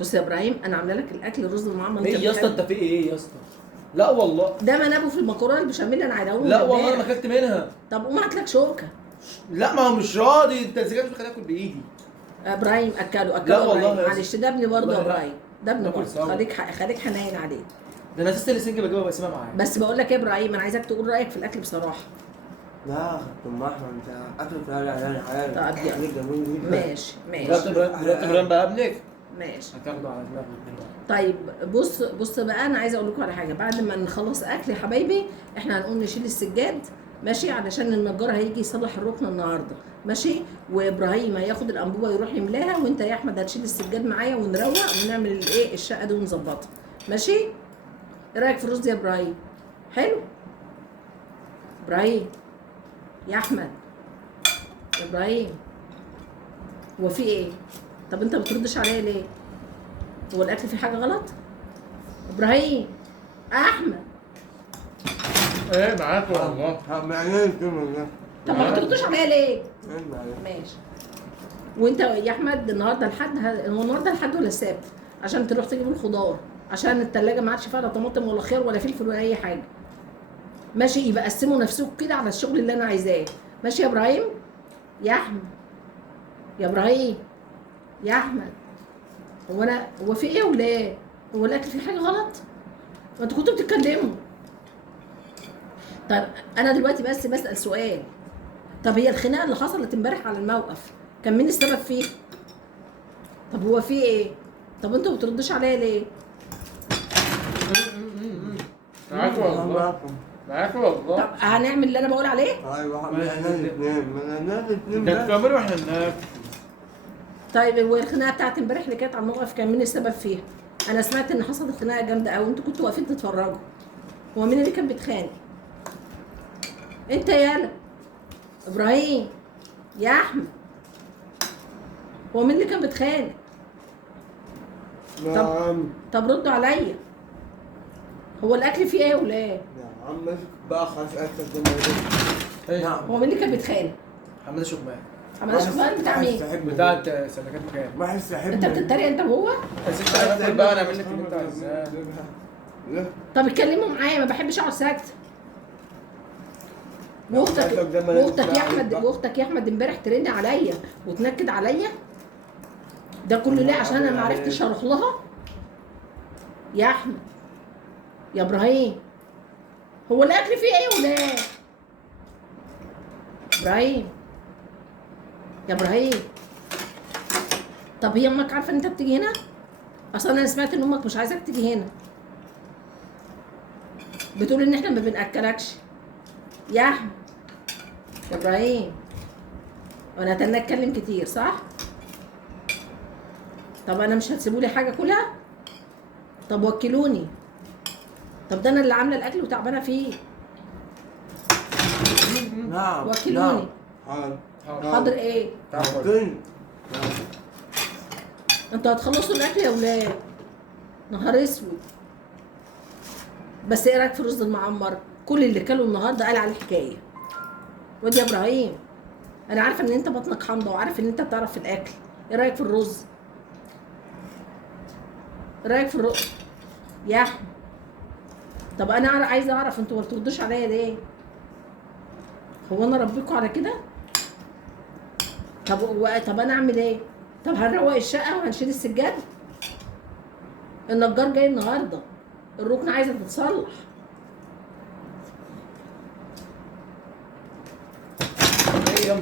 بص يا ابراهيم، انا عامله لك الاكل رز المعمر. ايه يا اسطى انت في ايه يا اسطى؟ لا والله. ده منابه في المكرونه البشاميل اللي انا عايزاه. لا والله انا ما اكلت منها. طب قوم هات لك شوكه. لا ما هو مش راضي، انت ازاي مش مخليني اكل بايدي؟ ابراهيم اكله لا يا والله ابراهيم، يا معلش ده ابني برضه والله يا لا. ابراهيم، ده ابني ناكل برضه، سوا. خليك حنين عليه. ده انا اساسا السنجه بجيبها بقسمها معاك. بس بقول لك يا ابراهيم، انا عايزك تقول رايك في الاكل بصراحه. لا ام احمد انت اكل فعلا يعني حلال. طب يلا. عليك جميل جدا. ماشي دلوقتي ابراهيم بقى ابنك ماشي. هتاخده على دماغك دلوقتي. طيب بص بقى، انا عايزه اقول لكم على حاجه. بعد ما نخلص اكل يا حبايبي، احنا هنقوم نشيل السجاد، ماشي، علشان النجار هيجي يصلح الركن النهارده، ماشي. وابراهيم هياخد الانبوبه يروح يملاها، وانت يا احمد هتشيل السجاد معايا ونروق ونعمل الايه الشقه دي ونظبطها، ماشي. ايه رايك في الرز يا ابراهيم؟ حلو. ابراهيم يا احمد، يا ابراهيم، هو في ايه؟ طب انت ما بتردش عليا ليه؟ هو الاكل فيه حاجه غلط؟ ابراهيم، احمد، ايه معاك والله. معلش كده. طب ما بتردوش عليا ليه؟ معلش. ماشي. وانت يا احمد النهارده الحد، هو النهارده الحد ولا السبت؟ عشان تروح تجيب الخضار، عشان التلاجة ما عادش فيها لا طماطم ولا خيار ولا فلفل ولا اي حاجه، ماشي. يبقى قسموا نفسكم كده على الشغل اللي انا عايزاه، ماشي يا ابراهيم؟ يا احمد، يا ابراهيم، يا احمد، هو في ايه يا ولاد؟ هو الاكل فيه حاجه غلط؟ ما انتوا كنتوا بتتكلموا. طب انا دلوقتي بس بسأل سؤال. طب هي الخناقه اللي حصلت امبارح على الموقف كان مين السبب فيه؟ طب هو في ايه؟ طب انتوا ما بتردوش عليا ليه؟ معاك والله. معاك والله. طب هنعمل اللي انا بقول عليه؟ ايوه من انا الاثنين، من انا الاثنين ده بس. كامل واحنا هناك. طيب والخناقه بتاعت امبارح اللي كانت على الموقف كان مين السبب فيها؟ انا سمعت ان حصلت خناقه جامده قوي، انتوا كنتوا واقفين تتفرجوا. هو مين اللي كان بيتخانق؟ انت يالا ابراهيم، يا احمد، هو مين اللي كان بيتخانق؟ نعم. طب ردوا عليا. هو الاكل فيه ايه يا ولاد؟ نعم ماسك بقى خلاص اكل ده. نعم. هو مين اللي كان بيتخانق؟ حماده شكمان. عملنا شكمان بتاع مين؟ بتاعت سمكات مكان. ما حس يحب. انت بتتريق انت وهو؟ بس انت هتاكل بقى انا اعمل لك اللي انت عايزاه. طب اتكلموا معايا، ما بحبش اقعد ساكت. واختك يا احمد امبارح ترن عليا وتنكد عليا، ده كله ليه؟ عشان انا ما عرفتش اروح لها. يا احمد، يا ابراهيم، هو الاكل فيه ايه يا ولاد؟ ابراهيم، يا ابراهيم، طب هي امك عارفه ان انت بتيجي هنا؟ اصلا انا سمعت ان امك مش عايزاك تيجي هنا، بتقول ان احنا ما بناكلكش. يا احمد، يا ابراهيم، وانا هتنى اتكلم كتير صح؟ طب انا مش هتسيبولي حاجه كلها؟ طب وكلوني. طب ده انا اللي عامله الاكل وتعبانه فيه. نعم. وكلوني. حاضر. حاضر ايه؟ حاضر. انتوا هتخلصوا الاكل يا ولاد، نهار اسود. بس ايه رايك في الرز المعمر؟ كل اللي كلوا النهارده قال عليه حكايه. واد يا ابراهيم، انا عارفه ان انت بطنك حامضه وعارف ان انت بتعرف في الاكل. ايه رايك في الرز؟ ايه رايك في الرز يا احمد؟ طب انا عايزه اعرف انتوا ما بتردوش عليا ليه؟ هو انا ربيكوا على كده؟ طب انا اعمل ايه؟ طب هنروق الشقه وهنشيل السجاد؟ النجار جاي النهارده، الركنه عايزه تتصلح.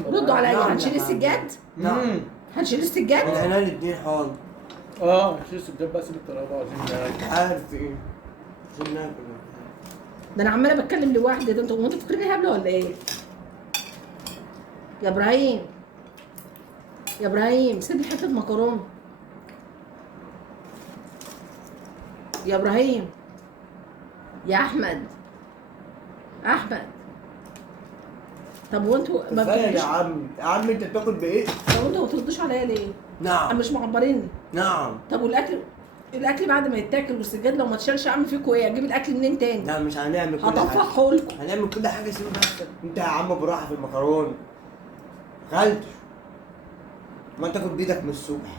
ردوا عليا. هنشيل السجاد؟ نعم. هنشيل السجاد؟ من انا الاثنين حاضر. شيل السجاد بقى، سيب الطلبات عايزين عارف ايه؟ عشان ناكل. ده انا عماله بتكلم لوحدي، ده انتوا فاكريني هبله ولا ايه؟ يا ابراهيم، يا ابراهيم، سيب لي حته مكرونه. يا ابراهيم، يا احمد، احمد، طب وانتوا ما كفايه بتردوش؟ يا عم، يا عم انت بتاكل بايه؟ طب انتوا ما بتردوش عليا ليه؟ نعم. مش معبريني. نعم. طب الاكل بعد ما يتاكل والسجاد لو ما اتشالش اعمل فيكوا ايه؟ اجيب الاكل منين تاني؟ لا مش هنعمل كل حاجه. هطفحه لكم. هنعمل كل حاجه، سيب نفسك انت يا عم براحه في المكرونه. خالتش ما تاكل بايدك من الصبح.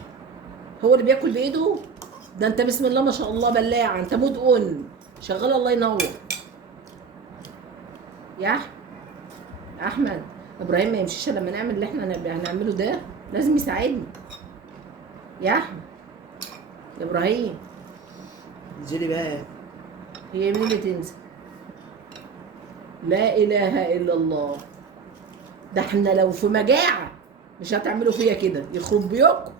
هو اللي بياكل بايده؟ ده انت بسم الله ما شاء الله بلاع، انت مود اون شغال، الله ينور. يا احمد ابراهيم ما يمشيش لما نعمل اللي احنا هنعمله ده، لازم يساعدني يا احمد. يا ابراهيم انزلي بقى. هي مين اللي تنزل؟ لا اله الا الله. ده احنا لو في مجاعه مش هتعملوا فيا كده، يخرب بيوتكم.